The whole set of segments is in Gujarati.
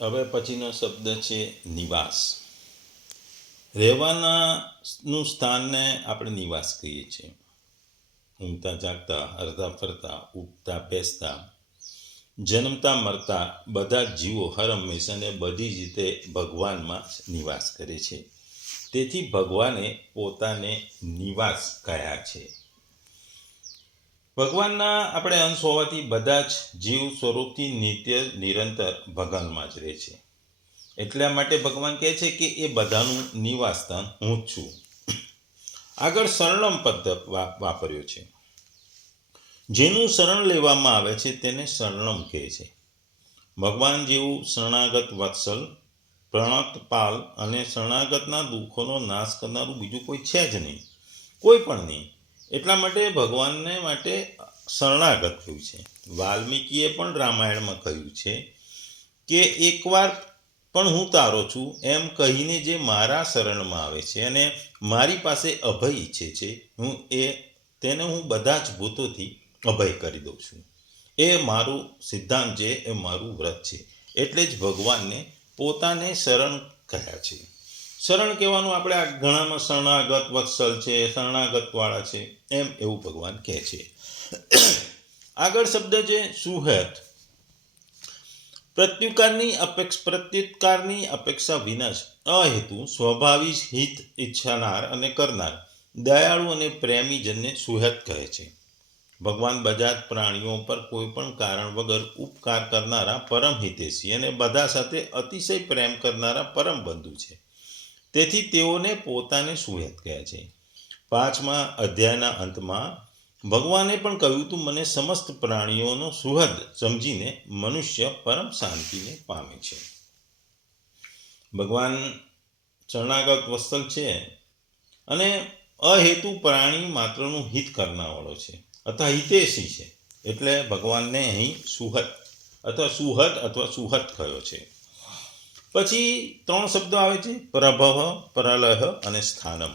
હવે પછીનો શબ્દ છે નિવાસ. રહેવાનાનું સ્થાનને આપણે નિવાસ કહીએ છીએ. ઊંઘતા જાગતા, હરતા ફરતા, ઉઠતા બેસતા, જન્મતા મરતા બધા જ જીવો હર હંમેશા અને બધી જ રીતે ભગવાનમાં નિવાસ કરે છે. તેથી ભગવાને પોતાને નિવાસ કહ્યા છે. ભગવાનના આપણે અંશ હોવાથી બધા જ જીવ સ્વરૂપથી નિત્ય નિરંતર ભગવાનમાં જ રહે છે. એટલા માટે ભગવાન કહે છે કે એ બધાનું નિવાસ સ્થાન હું જ છું. આગળ શરણમ પદ વાપર્યો છે. જેનું શરણ લેવામાં આવે છે તેને શરણમ કહે છે. ભગવાન જેવું શરણાગત વત્સલ, પ્રણતપાલ અને શરણાગતના દુઃખોનો નાશ કરનારું બીજું કોઈ છે જ નહીં, કોઈ પણ નહીં. એટલા માટે ભગવાનને માટે શરણાગત કહ્યું છે. વાલ્મીકીએ પણ રામાયણમાં કહ્યું છે કે એકવાર પણ હું તારો છું એમ કહીને જે મારા શરણમાં આવે છે અને મારી પાસે અભય ઈચ્છે છે, તેને હું બધા જ ભૂતોથી અભય કરી દઉં છું. એ મારું સિદ્ધાંત છે, એ મારું વ્રત છે. એટલે જ ભગવાનને પોતાને શરણ કહ્યા છે. શરણ કહેવાનું આપણે આ ઘણામાં શરણાગત વત્સલ છે, શરણાગતવાળા છે, એમ એવું ભગવાન કહે છે. આગળ શબ્દ છે સુહેત. પ્રત્યુત્કારની અપેક્ષા વિના જ અહેતુ સ્વાભાવિક હિત ઈચ્છનાર અને કરનાર દયાળુ અને પ્રેમી જનને સુહેત કહે છે. ભગવાન બધા જ પ્રાણીઓ પર કોઈ પણ કારણ વગર ઉપકાર કરનારા પરમ હિતેશી અને બધા સાથે અતિશય પ્રેમ કરનારા પરમ બંધુ છે. તેથી તેઓને પોતાને સુહેત કહે છે. 5મા અધ્યાયના અંતમાં ભગવાને પણ કહ્યું હતું, મને સમસ્ત પ્રાણીઓનો સુહદ સમજીને મનુષ્ય પરમ શાંતિને પામે છે. ભગવાન શરણાગત વત્સલ છે અને અહેતુ પ્રાણી માત્રનું હિત કરનારવાળો છે અથવા હિતેશી છે. એટલે ભગવાનને અહીં સુહદ અથવા સુહદ કહ્યો છે. પછી 3 શબ્દો આવે છે, પ્રભવ, પ્રલય અને સ્થાનમ.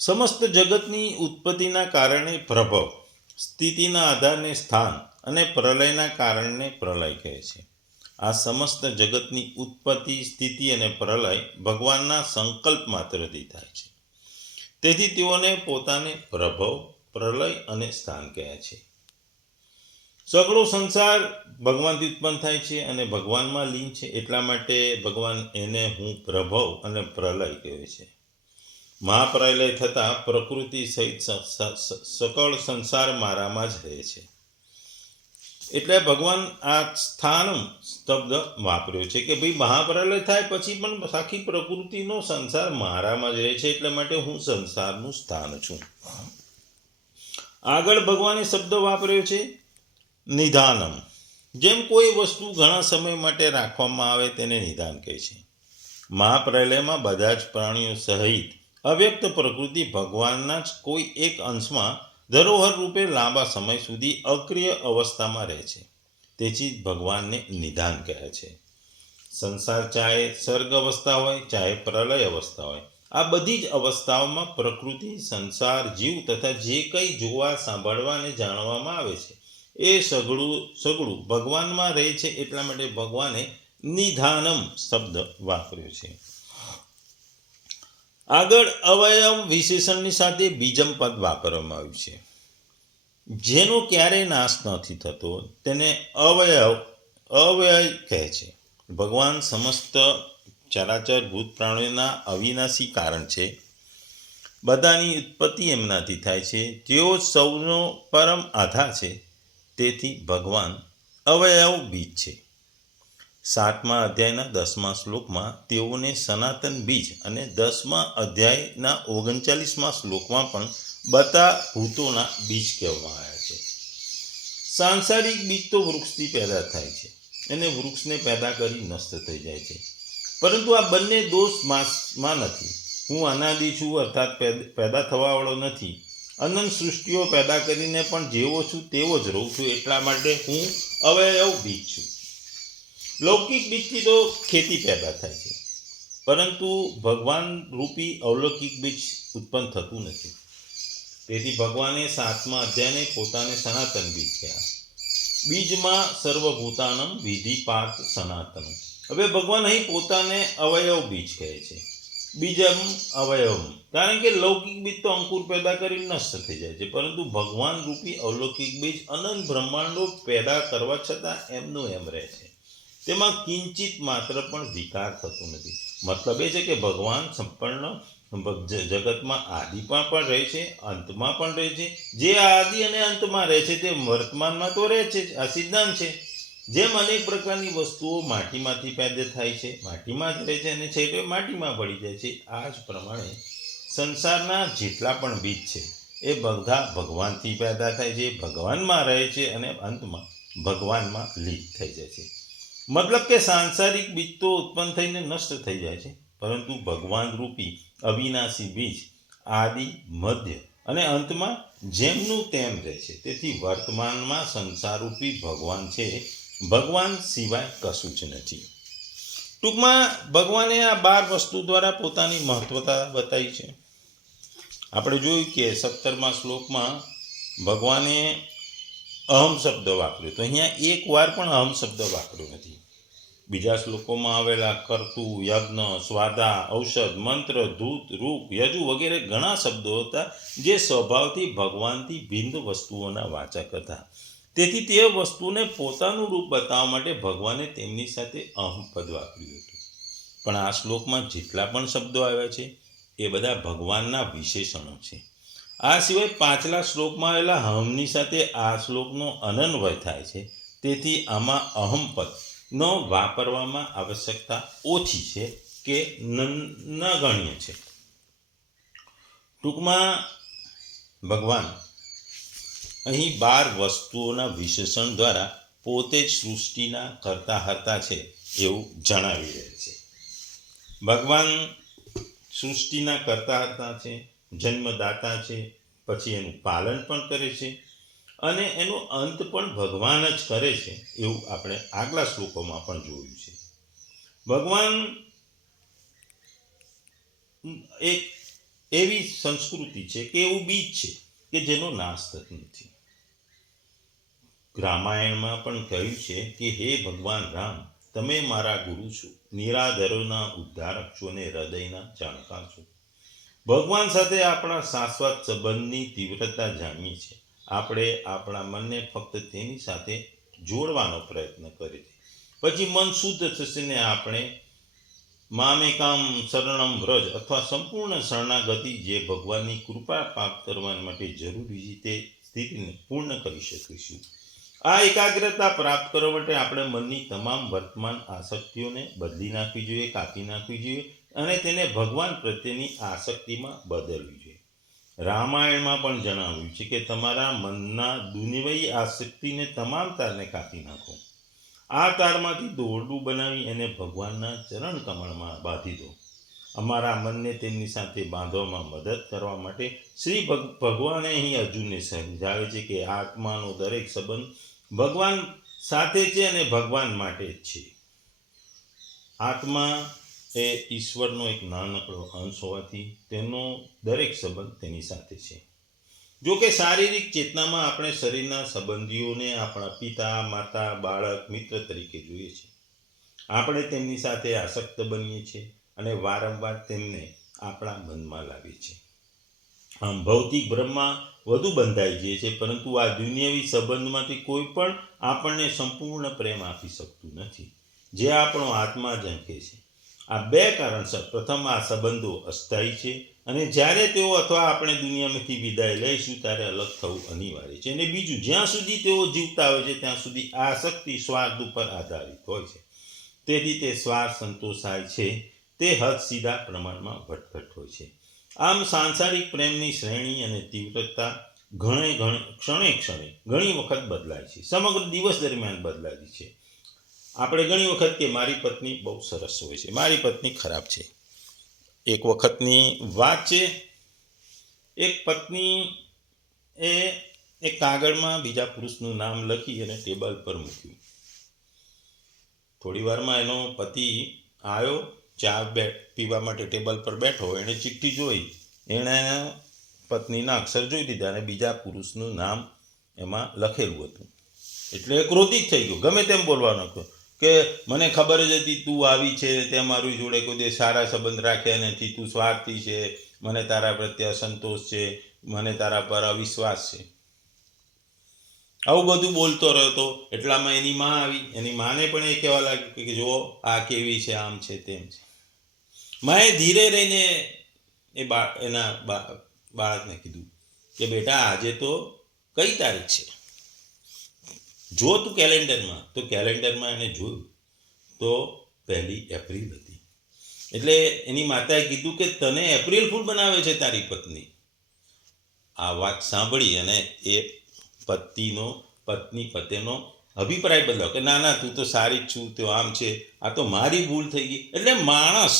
સમસ્ત જગતની ઉત્પત્તિના કારણે પ્રભવ, સ્થિતિના આધારને સ્થાન અને પ્રલયના કારણને પ્રલય કહે છે. આ સમસ્ત જગતની ઉત્પત્તિ, સ્થિતિ અને પ્રલય ભગવાનના સંકલ્પ માત્રથી થાય છે. તેથી તેઓને પોતાને પ્રભવ, પ્રલય અને સ્થાન કહે છે. સગળો સંસાર ભગવાનથી ઉત્પન્ન થાય છે અને ભગવાનમાં લીન છે. એટલા માટે ભગવાન એને હું પ્રભવ અને પ્રલય કહે છે. મહાપ્રલય થતાં પ્રકૃતિ સહિત સકળ સંસાર મારામાં જ રહે છે. એટલે ભગવાન આ સ્થાનમ શબ્દ વાપર્યો છે કે ભાઈ મહાપ્રલય થાય પછી પણ આખી પ્રકૃતિનો સંસાર મારામાં જ રહે છે. એટલા માટે હું સંસારનું સ્થાન છું. આગળ ભગવાને શબ્દ વાપર્યો છે નિધાનમ. જેમ કોઈ વસ્તુ ઘણા સમય માટે રાખવામાં આવે તેને નિધાન કહે છે. મહાપ્રલયમાં બધા જ પ્રાણીઓ સહિત અવ્યક્ત પ્રકૃતિ ભગવાનના જ કોઈ એક અંશમાં ધરોહર રૂપે લાંબા સમય સુધી અક્રિય અવસ્થામાં રહે છે. તેથી જ ભગવાનને નિધાન કહે છે. સંસાર ચાહે સર્ગ અવસ્થા હોય, ચાહે પ્રલય અવસ્થા હોય, આ બધી જ અવસ્થાઓમાં પ્રકૃતિ, સંસાર, જીવ તથા જે કંઈ જોવા, સાંભળવા અને જાણવામાં આવે છે એ સગળું ભગવાનમાં રહે છે. એટલા માટે ભગવાને નિધાનમ શબ્દ વાપર્યો છે. આગળ અવયવ વિશેષણની સાથે બીજમ પદ વાપરવામાં આવ્યું છે. જેનો ક્યારેય નાશ નથી થતો તેને અવ્યય કહે છે. ભગવાન સમસ્ત ચરાચર ભૂત પ્રાણીઓના અવિનાશી કારણ છે. બધાની ઉત્પત્તિ એમનાથી થાય છે. તેઓ સૌનો પરમ આધાર છે. તેથી ભગવાન અવયવ બીજ છે. 7મા અધ્યાયના 10મા શ્લોકમાં તેઓને સનાતન બીજ અને 10મા અધ્યાયના 39મા શ્લોકમાં પણ બધા ભૂતોના બીજ કહેવામાં આવ્યા છે. સાંસારિક બીજ તો વૃક્ષથી પેદા થાય છે અને વૃક્ષને પેદા કરી નષ્ટ થઈ જાય છે. પરંતુ આ બંને દોષમાં નથી. હું અનાદિ છું અર્થાત પેદા થવાવાળો નથી. અનંત સૃષ્ટિઓ પેદા કરીને પણ જેવો છું તેવો જ રહું છું. એટલા માટે હું અવયવ બીજ છું. લૌકિક બીજથી તો ખેતી પેદા થાય છે, પરંતુ ભગવાન રૂપી અલૌકિક બીજ ઉત્પન્ન થતું નથી. તેથી ભગવાને 7મા અધ્યાયને પોતાને સનાતન બીજ કહ્યા. બીજમાં સર્વભૂતાનમ વિધિપાત સનાતનમ. હવે ભગવાન અહીં પોતાને અવયવ બીજ કહે છે. બીજમ અવયવમ, કારણ કે લૌકિક બીજ તો અંકુર પેદા કરી નષ્ટ થઈ જાય છે, પરંતુ ભગવાન રૂપી અલૌકિક બીજ અનંત બ્રહ્માંડો પેદા કરવા છતાં એમનું એમ રહે છે. તેમાં કિંચિત માત્ર પણ વિકાર થતો નથી. મતલબ એ છે કે ભગવાન સંપૂર્ણ જગતમાં આદિમાં પણ રહે છે, અંતમાં પણ રહે છે. જે આદિ અને અંતમાં રહે છે તે વર્તમાનમાં તો રહે છે, આ સિદ્ધાંત છે. જેમ અનેક પ્રકારની વસ્તુઓ માટીમાંથી પેદા થાય છે, માટીમાં જ રહે છે અને છેવટે માટીમાં ભળી જાય છે, આ જ પ્રમાણે સંસારના જેટલા પણ બીજ છે એ બધા ભગવાનથી પેદા થાય છે, ભગવાનમાં રહે છે અને અંતમાં ભગવાનમાં લીન થઈ જાય છે. મતલબ કે સાંસારિક બીજ તો ઉત્પન્ન થઈને નષ્ટ થઈ જાય છે, પરંતુ ભગવાન રૂપી અવિનાશી બીજ આદિ, મધ્ય અને અંતમાં જેમનું તેમ રહે છે. તેથી વર્તમાનમાં સંસારરૂપી ભગવાન છે, ભગવાન સિવાય કશું જ નથી. ટૂંકમાં ભગવાને આ 12 વસ્તુ દ્વારા પોતાની મહત્વતા બતાવી છે. આપણે જોયું કે 17મા શ્લોકમાં ભગવાને અહમ શબ્દ વાપર્યો, તો અહીંયા એક વાર પણ અહમ શબ્દ વાપર્યો નથી. બીજા શ્લોકોમાં આવેલા કર્તુ, યજ્ઞ, સ્વાદા, ઔષધ, મંત્ર, ધૂત, રૂપ, યજુ વગેરે ઘણા શબ્દો હતા જે સ્વભાવથી ભગવાનથી ભિન્ન વસ્તુઓના વાચક હતા. તેથી તે વસ્તુને પોતાનું રૂપ બતાવવા માટે ભગવાને તેમની સાથે અહમ પદ વાપર્યું હતું. પણ આ શ્લોકમાં જેટલા પણ શબ્દો આવ્યા છે એ બધા ભગવાનના વિશેષણો છે. આ સિવાય પાછલા શ્લોકમાં આવેલા હમની સાથે આ શ્લોકનો અનન્વય થાય છે. તેથી આમાં અહમ પદનો વાપરવામાં આવશ્યકતા ઓછી છે કે નગણ્ય છે. ટૂંકમાં ભગવાન અહીં 12 વસ્તુઓના વિશેષણ દ્વારા પોતે જ સૃષ્ટિના કર્તા હર્તા છે એવું જણાવી રહ્યા છે. ભગવાન સૃષ્ટિના કર્તા હર્તા છે, જન્મદાતા છે, પછી એનું પાલન પણ કરે છે અને એનો અંત પણ ભગવાન જ કરે છે એવું આપણે આગલા શ્લોકોમાં પણ જોયું છે. ભગવાન એક એવી સંસ્કૃતિ છે કે એવું બીજ છે કે જેનો નાશ થતો નથી. રામાયણમાં પણ કહ્યું છે કે હે ભગવાન રામ, તમે મારા ગુરુ છો, નિરાધરોના ઉદ્ધારક છો અને હૃદયના જાણકાર છો. ભગવાન સાથે આપણા શાશ્વત સંબંધની તીવ્રતા જાણીએ છીએ. આપણે આપણા મનને ફક્ત તેની સાથે જોડવાનો પ્રયત્ન કરીએ છીએ. પછી મન શુદ્ધ થશે ને આપણે મામેકામ શરણમ વ્રજ અથવા સંપૂર્ણ શરણાગતિ જે ભગવાનની કૃપા પ્રાપ્ત કરવા માટે જરૂરી છે તે સ્થિતિને પૂર્ણ કરી શકીશું. આ એકાગ્રતા પ્રાપ્ત કરવા માટે આપણે મનની તમામ વર્તમાન આસક્તિઓને બદલી નાખવી જોઈએ, કાપી નાખવી જોઈએ અને તેને ભગવાન પ્રત્યેની આસક્તિમાં બદલવી જોઈએ. રામાયણમાં પણ જણાવ્યું છે કે તમારા મનના દુનિયાવી આસક્તિને તમામ તારને કાપી નાખો. આ તારમાંથી દોરડું બનાવી એને ભગવાનના ચરણ કમળમાં બાંધી દો. અમારા મનને તેમની સાથે બાંધવામાં મદદ કરવા માટે શ્રી ભગવાને અહીં અર્જુનને સમજાવે છે કે આત્માનો દરેક સંબંધ ભગવાન સાથે છે અને ભગવાન માટે જ છે. આત્મા એ ઈશ્વરનો એક નાનકડો અંશ હોવાથી તેનો દરેક સંબંધ તેની સાથે છે. જો કે શારીરિક ચેતનામાં આપણે શરીરના સંબંધીઓને આપણા પિતા, માતા, બાળક, મિત્ર તરીકે જોઈએ છીએ. આપણે તેમની સાથે આસક્ત બનીએ છીએ અને વારંવાર તેમને આપણા મનમાં લાવીએ છીએ. આમ ભૌતિક બ્રહ્મમાં વધુ બંધાઈ જઈએ છે, પરંતુ આ દુનિયાવી સંબંધમાંથી કોઈ પણ આપણને સંપૂર્ણ પ્રેમ આપી શકતું નથી, જે આપણો આત્મા ઝંખે છે. આ 2 કારણસર. પ્રથમ, આ સંબંધો અસ્થાયી છે અને જ્યારે તેઓ અથવા આપણે દુનિયામાંથી વિદાય લઈશું ત્યારે અલગ થવું અનિવાર્ય છે. અને બીજું, જ્યાં સુધી તેઓ જીવતા હોય છે ત્યાં સુધી આ આસક્તિ સ્વાર્થ ઉપર આધારિત હોય છે. તેથી તે સ્વાર્થ સંતોષાય છે તે હદ સીધા પ્રમાણમાં વધઘટ હોય છે. આમ સાંસારિક પ્રેમની શ્રેણી અને તીવ્રતા ક્ષણે ઘણી વખત બદલાય છે, સમગ્ર દિવસ દરમિયાન બદલાય છે. આપણે ઘણી વખત કે મારી પત્ની બહુ સરસ હોય છે, મારી પત્ની ખરાબ છે. એક વખતની વાત છે, એક પત્ની એ એક કાગળમાં બીજા પુરુષનું નામ લખી અને ટેબલ પર મૂક્યું. થોડી વારમાં એનો પતિ આવ્યો, ચા પીવા માટે ટેબલ પર બેઠો. એણે ચિઠ્ઠી જોઈ, એણે એના પત્નીના અક્ષર જોઈ લીધા અને બીજા પુરુષનું નામ એમાં લખેલું હતું. એટલે એ ક્રોધિત થઈ ગયો, ગમે તેમ બોલવાનો કે મને ખબર જ હતી તું આવી છે, તે મારી જોડે કોઈ દે સારા સંબંધ રાખ્યા નથી, તું સ્વાર્થી છે, મને તારા પ્રત્યે અસંતોષ છે, મને તારા પર અવિશ્વાસ છે. આવું બધું બોલતો રહ્યો તો એટલામાં એની માં આવી. એની માને પણ એ કહેવા લાગી કે જો આ કેવી છે, આમ છે, તેમ છે. માએ ધીરે રહીને એના બાળકને કીધું કે બેટા આજે તો કઈ તારીખ છે, જો તું કેલેન્ડરમાં. તો કેલેન્ડરમાં એને જોયું તો 1 એપ્રિલ હતી. એટલે એની માતાએ કીધું કે તને એપ્રિલ ફૂલ બનાવે છે તારી પત્ની. આ વાત સાંભળી અને એ પત્ની પતિનો અભિપ્રાય બદલાવ કે ના ના તું તો સારી જ છું, તો આમ છે, આ તો મારી ભૂલ થઈ ગઈ. એટલે માણસ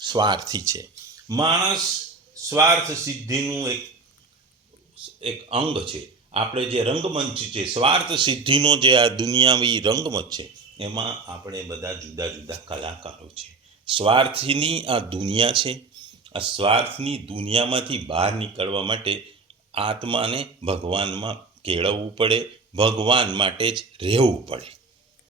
સ્વાર્થી છે. માણસ સ્વાર્થ સિદ્ધિનું એક અંગ છે. આપણે જે રંગમંચ છે, સ્વાર્થ સિદ્ધિનો જે આ દુનિયાવી રંગમંચ છે, એમાં આપણે બધા જુદા જુદા કલાકારો છે. સ્વાર્થની આ દુનિયા છે. આ સ્વાર્થની દુનિયામાંથી બહાર નીકળવા માટે આત્માને ભગવાનમાં કેળવવું પડે, ભગવાન માટે જ રહેવું પડે.